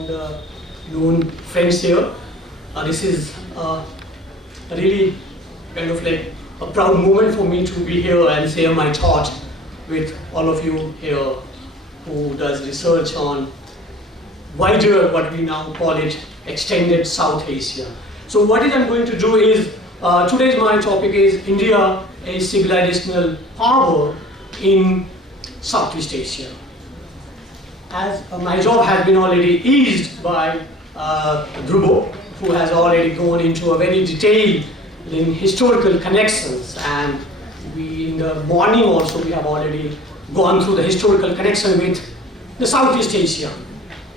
all the known friends here. This is really kind of like a proud moment for me to be here and share my thought with all of you here who does research on wider, what we now call it, extended South Asia. So what I'm going to do is, today's my topic is India, a civilizational power in Southeast Asia. As my job has been already eased by Dhruvo, who has already gone into a very detailed in historical connections, and we in the morning also we have already gone through the historical connection with the Southeast Asia.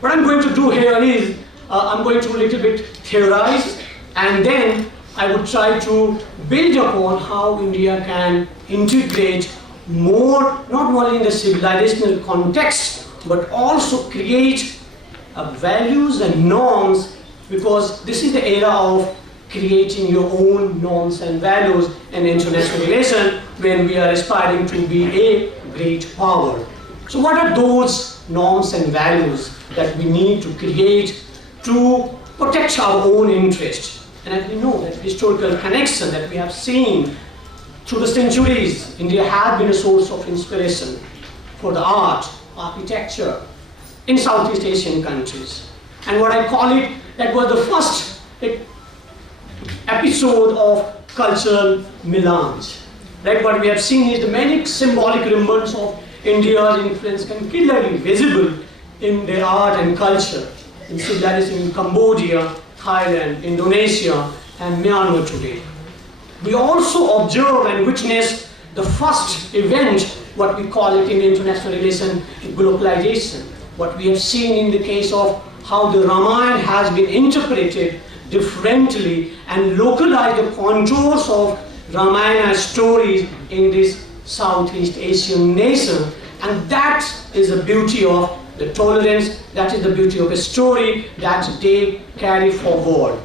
What I'm going to do here is I'm going to a little bit theorize, and then I would try to build upon how India can integrate more, not only in the civilizational context, but also create values and norms, because this is the era of creating your own norms and values in international relations when we are aspiring to be a great power. So what are those norms and values that we need to create to protect our own interests? And as we know, that historical connection that we have seen through the centuries, India has been a source of inspiration for the art, architecture in Southeast Asian countries. And what I call it, that was the first episode of cultural melange. Right? What we have seen is the many symbolic remnants of India's influence can clearly visible in their art and culture, in civilization in Cambodia, Thailand, Indonesia, and Myanmar today. We also observe and witness the first event, what we call it in international relation, globalization. What we have seen in the case of how the Ramayana has been interpreted differently and localized the contours of Ramayana stories in this Southeast Asian nation. And that is the beauty of the tolerance, that is the beauty of a story that they carry forward.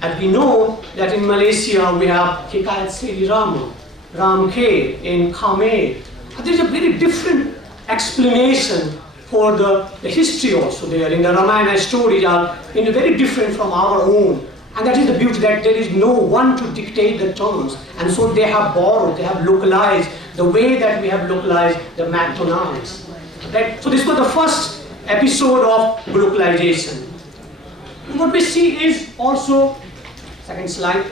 And we know that in Malaysia we have Hikayat Seri Rama, Ram Kher in Khmer. There is a very different explanation for the history also there. In the Ramayana stories are very different from our own. And that is the beauty, that there is no one to dictate the terms. And so they have borrowed, they have localized the way that we have localized the McDonald's. Right? So this was the first episode of globalization. What we see is also, second slide,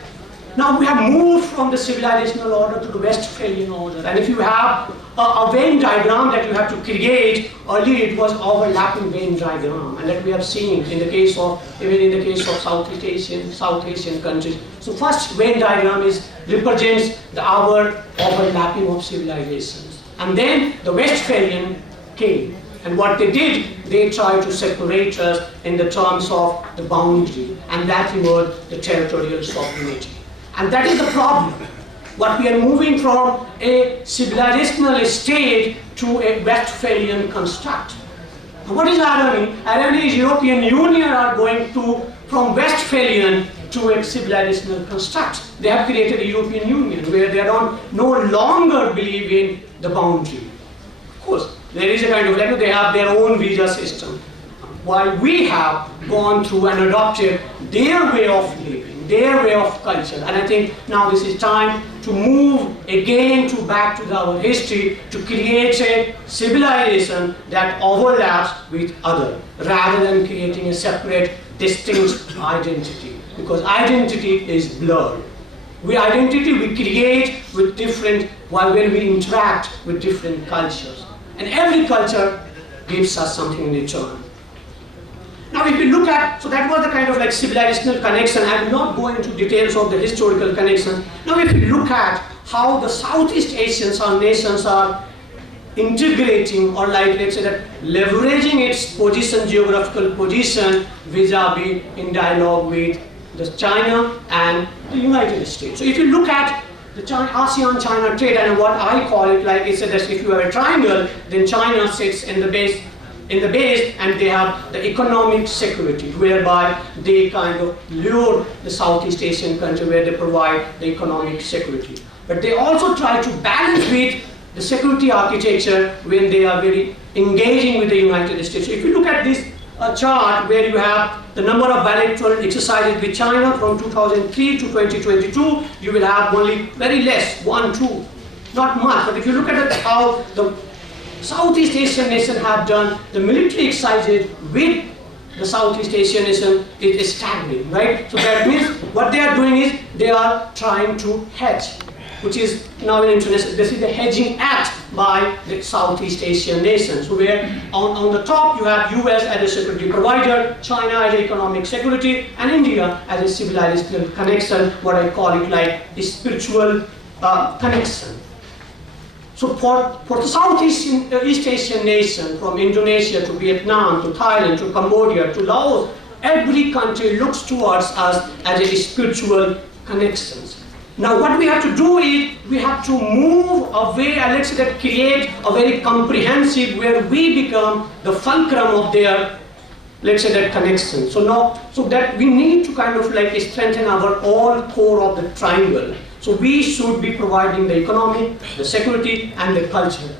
now we have moved from the civilizational order to the Westphalian order. And if you have a Venn diagram that you have to create, earlier it was overlapping Venn diagram, and that we have seen in the case of, even in the case of South Asian countries. So first Venn diagram represents our overlapping of civilizations. And then the Westphalian came. And what they did, they tried to separate us in the terms of the boundary, and that emerged the territorial sovereignty. And that is the problem. What we are moving from a civilizational state to a Westphalian construct. And what is irony? Irony is European Union are going from Westphalian to a civilizational construct. They have created a European Union where they no longer believe in the boundary. Of course, there is a kind of, they have their own visa system. While we have gone through and adopted their way of living, their way of culture. And I think now this is time to move again back to our history to create a civilization that overlaps with other, rather than creating a separate, distinct identity. Because identity is blurred. Identity we create with different, when we interact with different cultures. And every culture gives us something in return. Now if we look at, so that was the kind of like civilizational connection. I will not go into details of the historical connection. Now if we look at how the Southeast Asians, our nations are integrating, or like let's say that leveraging its position, geographical position, vis-a-vis in dialogue with the China and the United States. So if you look at the ASEAN-China trade, and what I call it, like I said, that if you have a triangle, then China sits in the base, and they have the economic security, whereby they kind of lure the Southeast Asian country where they provide the economic security. But they also try to balance with the security architecture when they are very engaging with the United States. So if you look at this a chart where you have the number of bilateral exercises with China from 2003 to 2022. You will have only very less, 1, 2, not much. But if you look at it, how the Southeast Asian nation have done the military exercises with the Southeast Asian nation, is staggering, right? So that means what they are doing is they are trying to hedge, which is now in international. This is the hedging act by the Southeast Asian nations. So where on the top you have US as a security provider, China as economic security, and India as a civilizational connection, what I call it like a spiritual connection. So for the Southeast East Asian nation, from Indonesia to Vietnam to Thailand to Cambodia to Laos, every country looks towards us as a spiritual connections. Now what we have to do is, we have to move away and let's say that create a very comprehensive where we become the fulcrum of their, let's say that connection. So now, so that we need to kind of like strengthen our all core of the triangle. So we should be providing the economy, the security and the culture.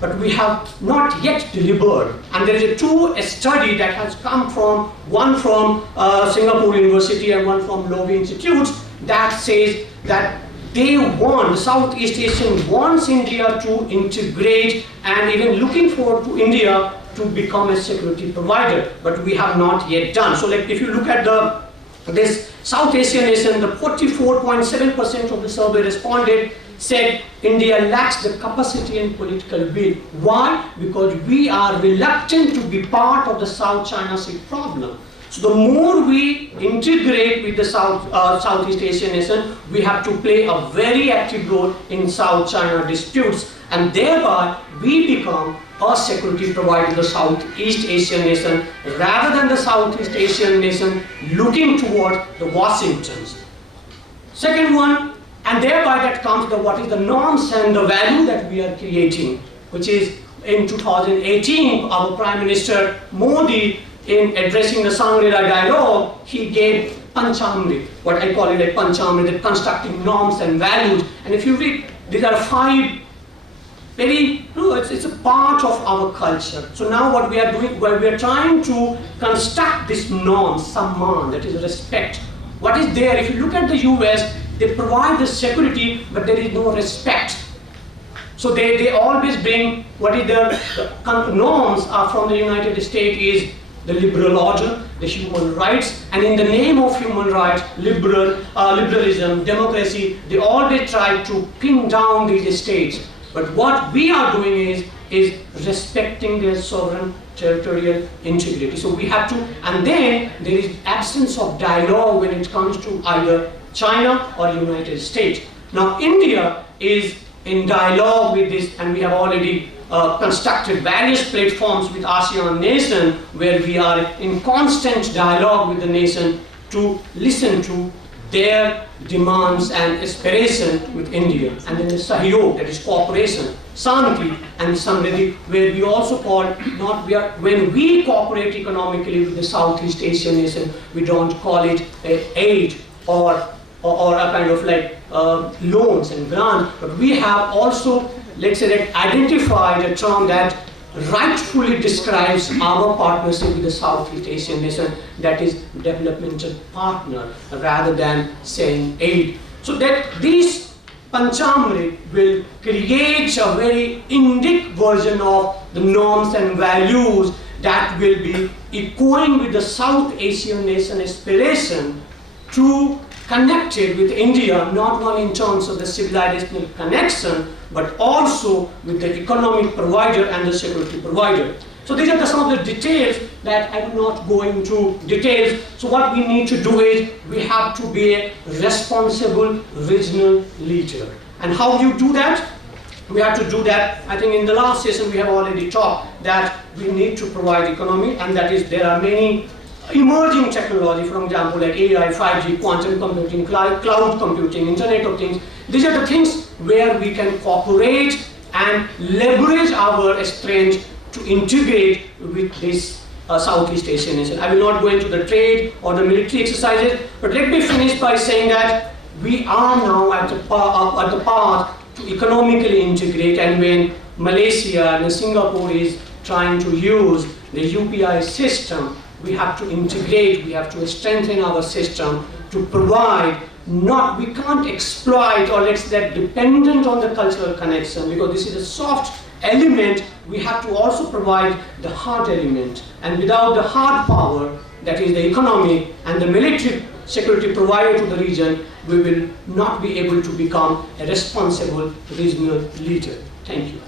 But we have not yet delivered. And there is a study that has come from, one from Singapore University and one from Lowy Institute, that says that they want, the Southeast Asian wants India to integrate and even looking forward to India to become a security provider. But we have not yet done. So like if you look at this South Asian nation, the 44.7% of the survey responded said India lacks the capacity and political will. Why? Because we are reluctant to be part of the South China Sea problem. So the more we integrate with the Southeast Asian nation, we have to play a very active role in South China disputes, and thereby we become a security provider to the Southeast Asian nation rather than the Southeast Asian nation looking toward the Washingtons. Second one, and thereby that comes the what is the norms and the value that we are creating, which is in 2018 our Prime Minister Modi, in addressing the Shangri-La dialogue, he gave Panchamrit, what I call it like Panchamrit, that constructing norms and values. And if you read, these are 5 very, it's a part of our culture. So now what we are doing, well, we are trying to construct this norm, samman, that is respect. What is there? If you look at the US, they provide the security, but there is no respect. So they always bring, what is the norms are from the United States is the liberal order, the human rights, and in the name of human rights, liberalism, democracy, they always try to pin down these states. But what we are doing is respecting their sovereign territorial integrity. So we have to, and then there is absence of dialogue when it comes to either China or United States. Now India is in dialogue with this, and we have already constructed various platforms with ASEAN nation where we are in constant dialogue with the nation to listen to their demands and aspirations with India. And then the Sahyog, that is cooperation, Santi and Samriddhi, where we also call, when we cooperate economically with the Southeast Asian nation, we don't call it aid or a kind of like loans and grants, but we have also, let's say, that identified a term that rightfully describes our partnership with the Southeast Asian nation, that is developmental partner, rather than saying aid. So that these Panchamrit will create a very Indic version of the norms and values that will be echoing with the South Asian nation aspiration to connected with India, not only in terms of the civilizational connection, but also with the economic provider and the security provider. So these are some of the details that I will not go into details. So what we need to do is, we have to be a responsible regional leader. And how do you do that? We have to do that, I think in the last session we have already talked that we need to provide economy, and that is there are many emerging technology, for example, like AI, 5G, quantum computing, cloud computing, Internet of Things. These are the things where we can cooperate and leverage our strength to integrate with this Southeast Asian nation. I will not go into the trade or the military exercises, but let me finish by saying that we are now at the path to economically integrate, and when Malaysia and Singapore is trying to use the UPI system, we have to integrate, we have to strengthen our system to provide, we can't exploit or let's say that dependent on the cultural connection, because this is a soft element. We have to also provide the hard element, and without the hard power, that is the economic and the military security provided to the region, we will not be able to become a responsible regional leader. Thank you.